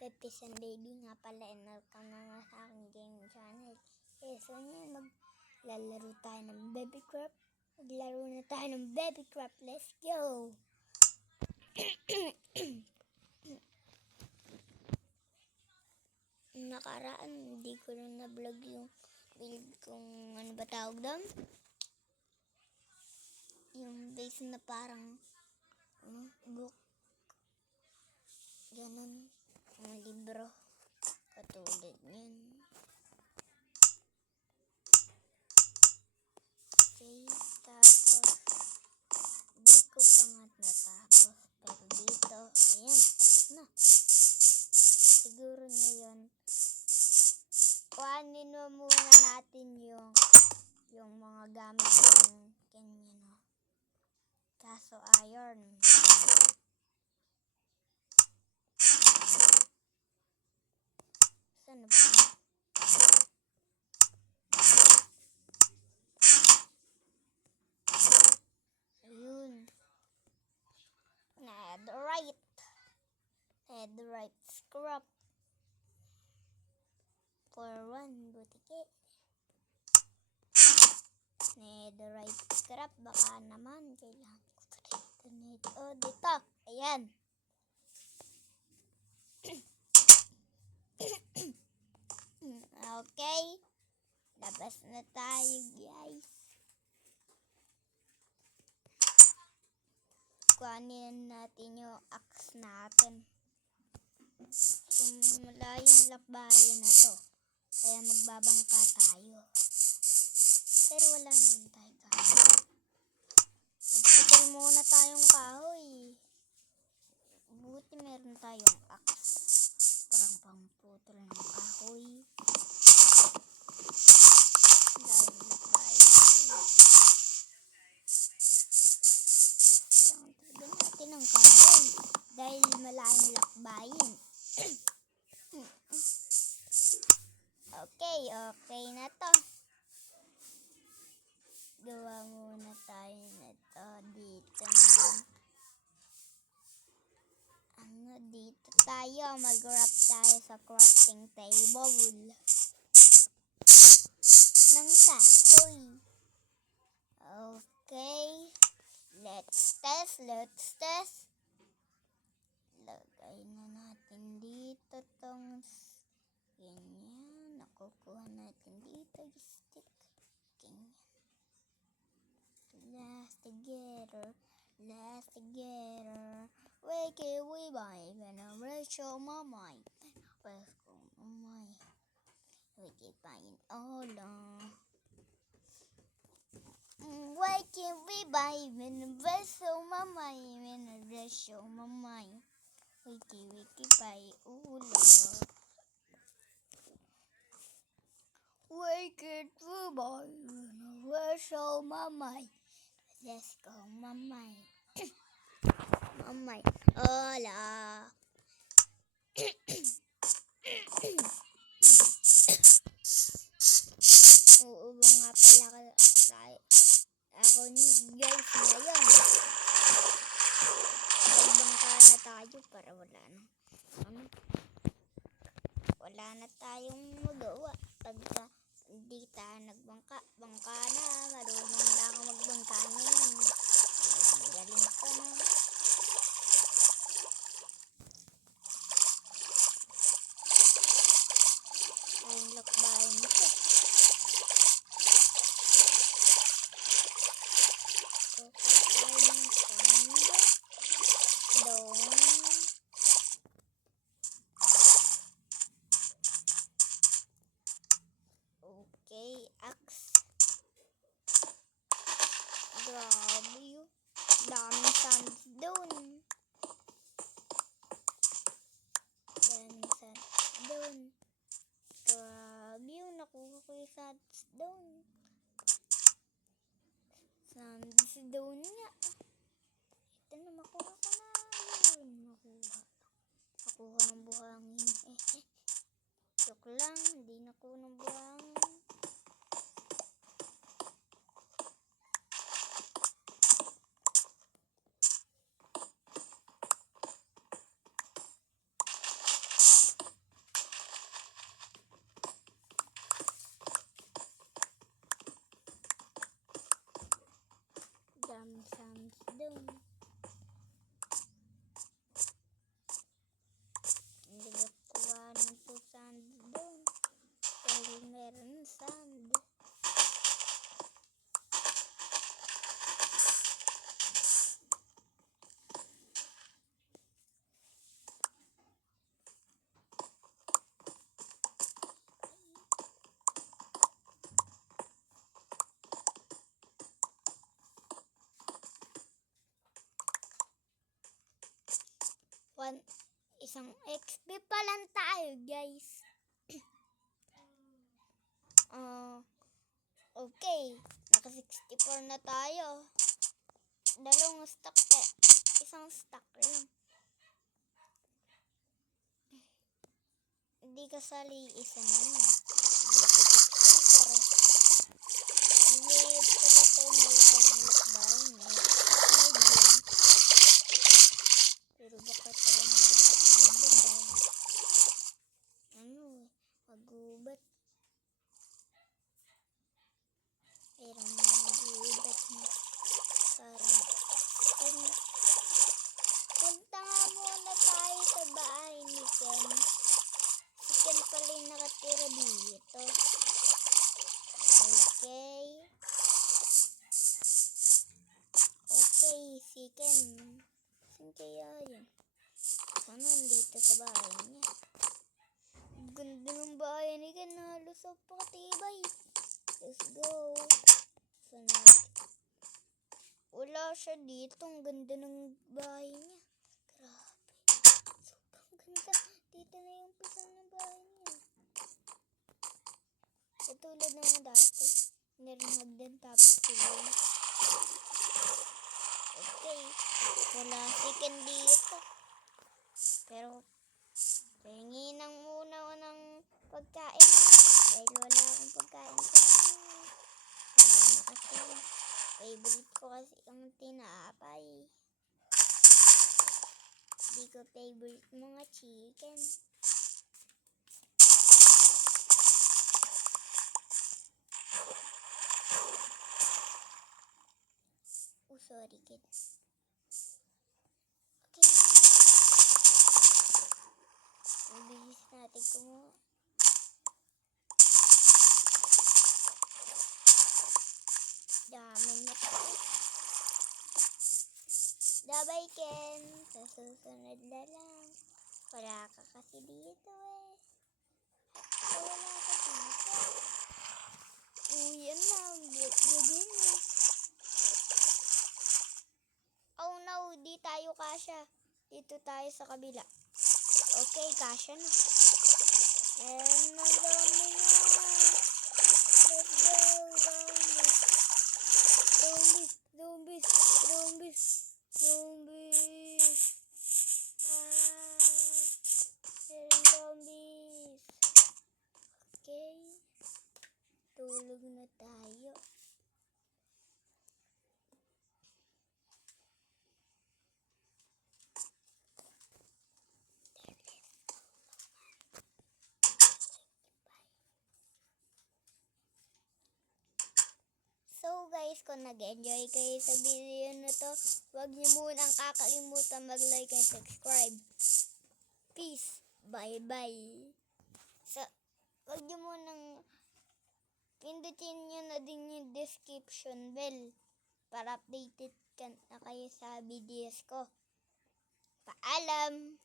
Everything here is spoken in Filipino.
Pepis and Baby nga pala, and welcome na nga sa aking game channel. So ngayon maglalaro tayo ng Baby Craft. Maglaro na tayo ng Baby Craft. Let's go! Nakaraan, hindi ko na na-vlog yung build kung ano ba tawag doon. Yung base na parang book. Ganun. Mga libro. Katulad niyan. Okay, tapos di ko pa nga natapos. Pero dito, ayan, tapos na. Siguro ngayon, kuhanin mo muna natin yung mga gamit ng kanya, no? Kaso iron. Saan na ba? Ayun. Netherite scrap. For one butike. Netherite scrap. Baka naman kailangan ko pa dito. Oh, dito. Ayan. Okay. Labas na tayo, guys. Kuhanin natin yung axe natin. Malayong lakbayan na to. Kaya magbabangka tayo. Pero wala naman tayo kahoy. Magputol muna tayong kahoy. Buti meron tayong axe. Parang pangputol ng kahoy. Malayong lakbayan. Kailangan natin ng kahoy. Dahil malayong lakbayin. Okay na to. Gawa muna tayo na to. Dito na. Dito tayo. Mag-craft tayo sa crafting table. Ng kahoy. Okay. Let's test. Lagay na natin dito tong ganyan. Nakukuha natin dito yung stick. Ganyan. Last together. Wake it, we buy. When I'm ready, show my mind. Let's go, my. We keep buying all on. Wake it, we buy. When I'm ready, show my mind. When I'm ready, show my mind. We keep buying all on. Wake it, we buy. When I'm ready, show my mind. Let's go, mamay. Mamay. Hola. Uubo nga pala ako ni guys ngayon. Magbangka na tayo para wala na tayong magawa. Pagka hindi tayo nagbangka, bangka na. Marunong na ako magbangka ngayon. Galing ko na. Ayun, lakbayan ito. Okay, tayo ng tanda. Doon. Okay, axe. Grabe yun. Daming sands doon. Grabe yun. Nakuha ko yung sands doon. Sands doon nga. Ito na, makuha ko na. Yun, nakuha ng buhangin. Joke lang, hindi nakuha ng buhangin. Isang XP pa lang tayo, guys. Okay. Naka 64 na tayo. Dalawang stack eh. Isang stack lang. Hindi kasali isa na yun. Dito 64 eh. Hindi pala ito malayang bahay niya. Medium. Pero baka tayo makakasundin dahil magubat. Pero magubat na. Parang punta nga muna tayo sa bahay ni Ken. Si Ken pala yung nakatira dito. Okay. Okay, si Ken. Saan kaya yun? Sana nandito sa bahay niya. Ganda ng bahay ni Ken. Halos ang pakatibay. Let's go. Sana. Wala siya dito. Ang ganda ng bahay niya. Grabe. Sobrang ganda. Dito na yung pisan ng bahay niya. Katulad ng dati. Narinig din tapos tuloy. Okay. Wala si Ken dito. Pero, tingin lang muna ako ng pagkain na. Dahil wala akong pagkain sa ano. Para na kasi. Favorite ko kasi ang tinapay. Hindi ko favorite mga chicken. Oh, sorry kid. Okay. Ibilis natin kumuha. Dami na ito. Dabay Ken. Sa susunod na lang. Wala ka kasi dito eh. Wala ka dito. Yan na. Gagin eh. Oh no, di tayo kasya. Dito tayo sa kabila. Okay, kasya na. And ang dami na. Let's go, zombies. Zombies. Zombies. Okay. Tulog na tayo. So guys, kung nag-enjoy kayo sa video na to, huwag niyo munang kakalimutan mag-like and subscribe. Peace. Bye-bye. So, huwag niyo munang pindutin niyo na din yung description bell para updated na kayo sa videos ko. Paalam!